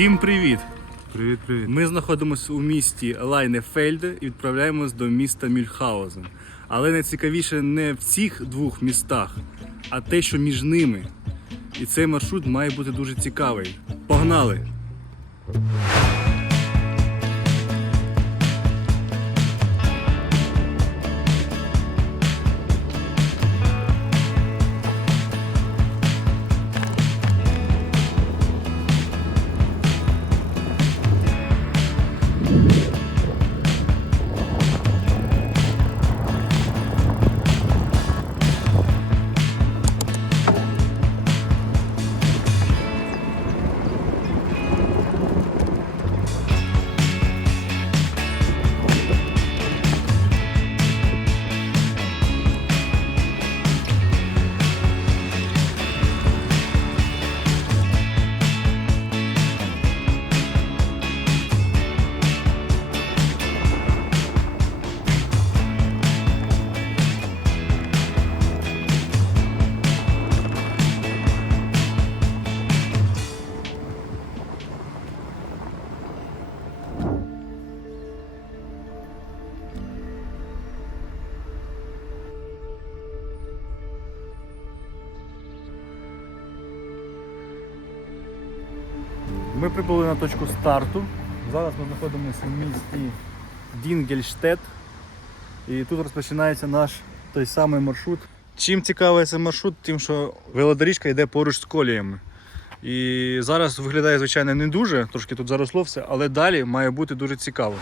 Всім привіт! Привіт-привіт. Ми знаходимося у місті Лайнефельде і відправляємось до міста Мюльхгаузен. Але найцікавіше не в цих двох містах, а те, що між ними. І цей маршрут має бути дуже цікавий. Погнали! Ми прибули на точку старту. Зараз ми знаходимося в місті Дінгельштет. І тут розпочинається наш той самий маршрут. Чим цікавий цей маршрут? Тим, що велодоріжка йде поруч з коліями. І зараз виглядає, звичайно, не дуже, трошки тут заросло все, але далі має бути дуже цікаво.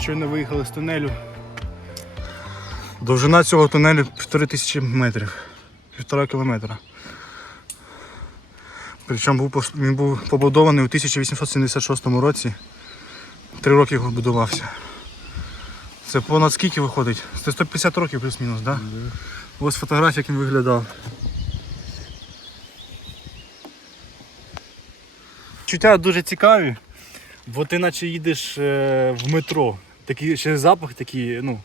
Щойно виїхали з тунелю. Довжина цього тунелю 1500 метрів, 1,5 кілометра. Причому він був побудований у 1876 році. 3 роки його будувався. Це понад скільки виходить? Це 150 років плюс-мінус, так? Да? Ось фотографія, як він виглядав. Чуття дуже цікаві, бо ти наче їдеш в метро. Такий ще запах такий, ну,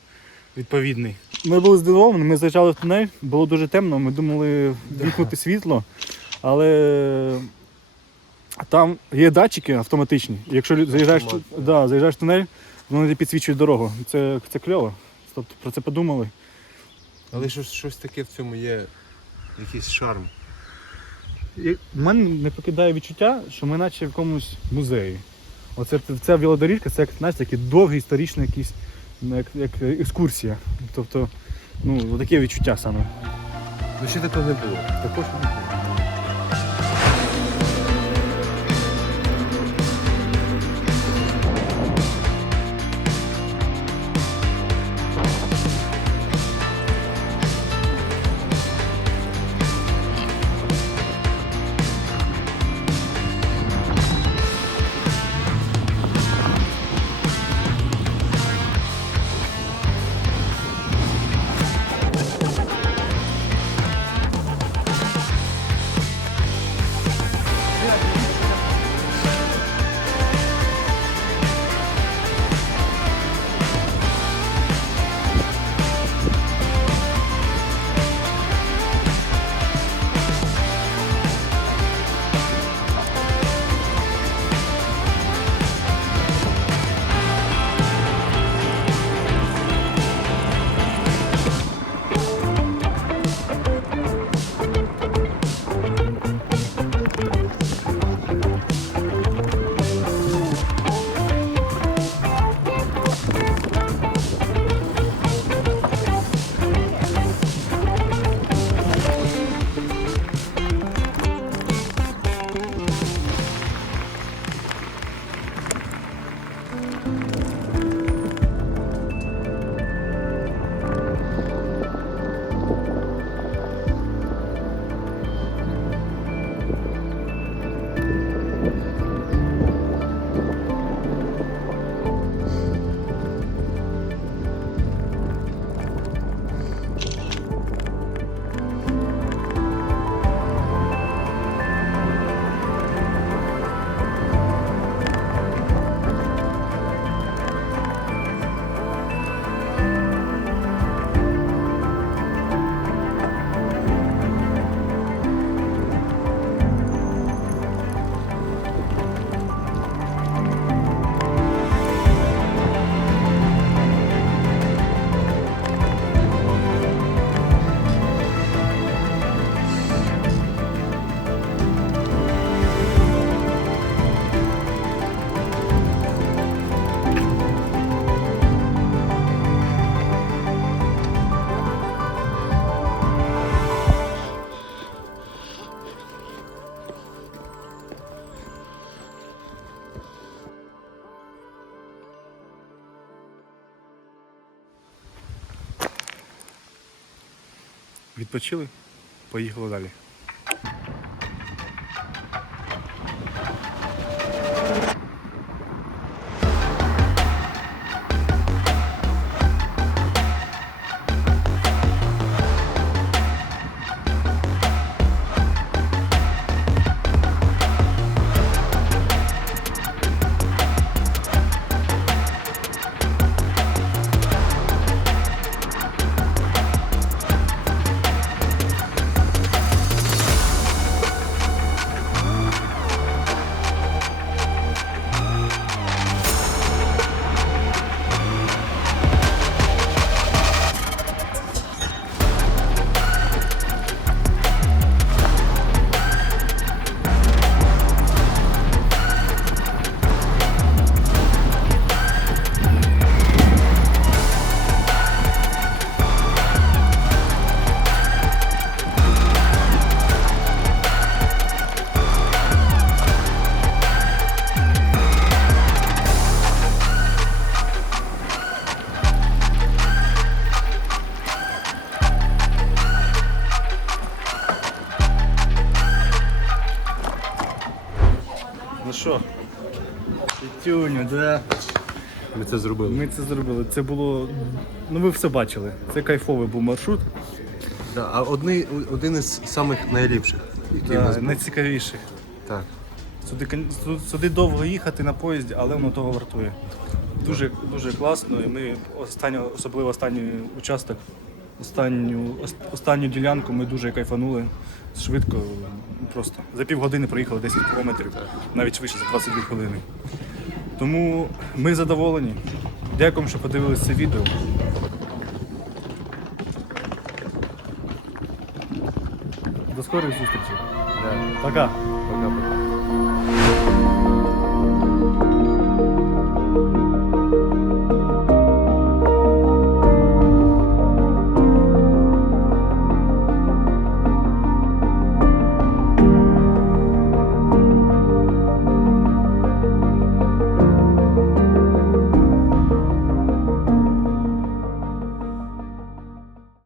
відповідний. Ми були здивовані, ми заїжджали в тунель, було дуже темно, ми думали вімкнути світло, але там є датчики автоматичні. Якщо заїжджаєш в тунель, вони підсвічують дорогу. Це кльово. Тобто про це подумали. Але щось таке в цьому є, якийсь шарм. У мене не покидає відчуття, що ми наче в якомусь музеї. Оце ця велодоріжка, це як такий довгий історичний якийсь, як екскурсія. Тобто, ну, таке відчуття саме. Ну ще такого не було. Також не було. відпочили, поїхали далі. Ну що, Петюню, да? Ми це зробили. Ми це зробили. Це було, ну ви все бачили. Це кайфовий був маршрут, Да, а один із самих найліпших, який у нас був. найцікавіший. Так. Сюди довго їхати на поїзді, але воно того вартує. Дуже, дуже класно. І ми особливо останній участок, останню ділянку ми дуже кайфанули. Швидко, просто за півгодини проїхали 10 кілометрів, навіть швидше за 22 хвилини. Тому ми задоволені. Дякуємо, що подивилися це відео. До скорих зустрічей. Да. Пока. Пока-пока.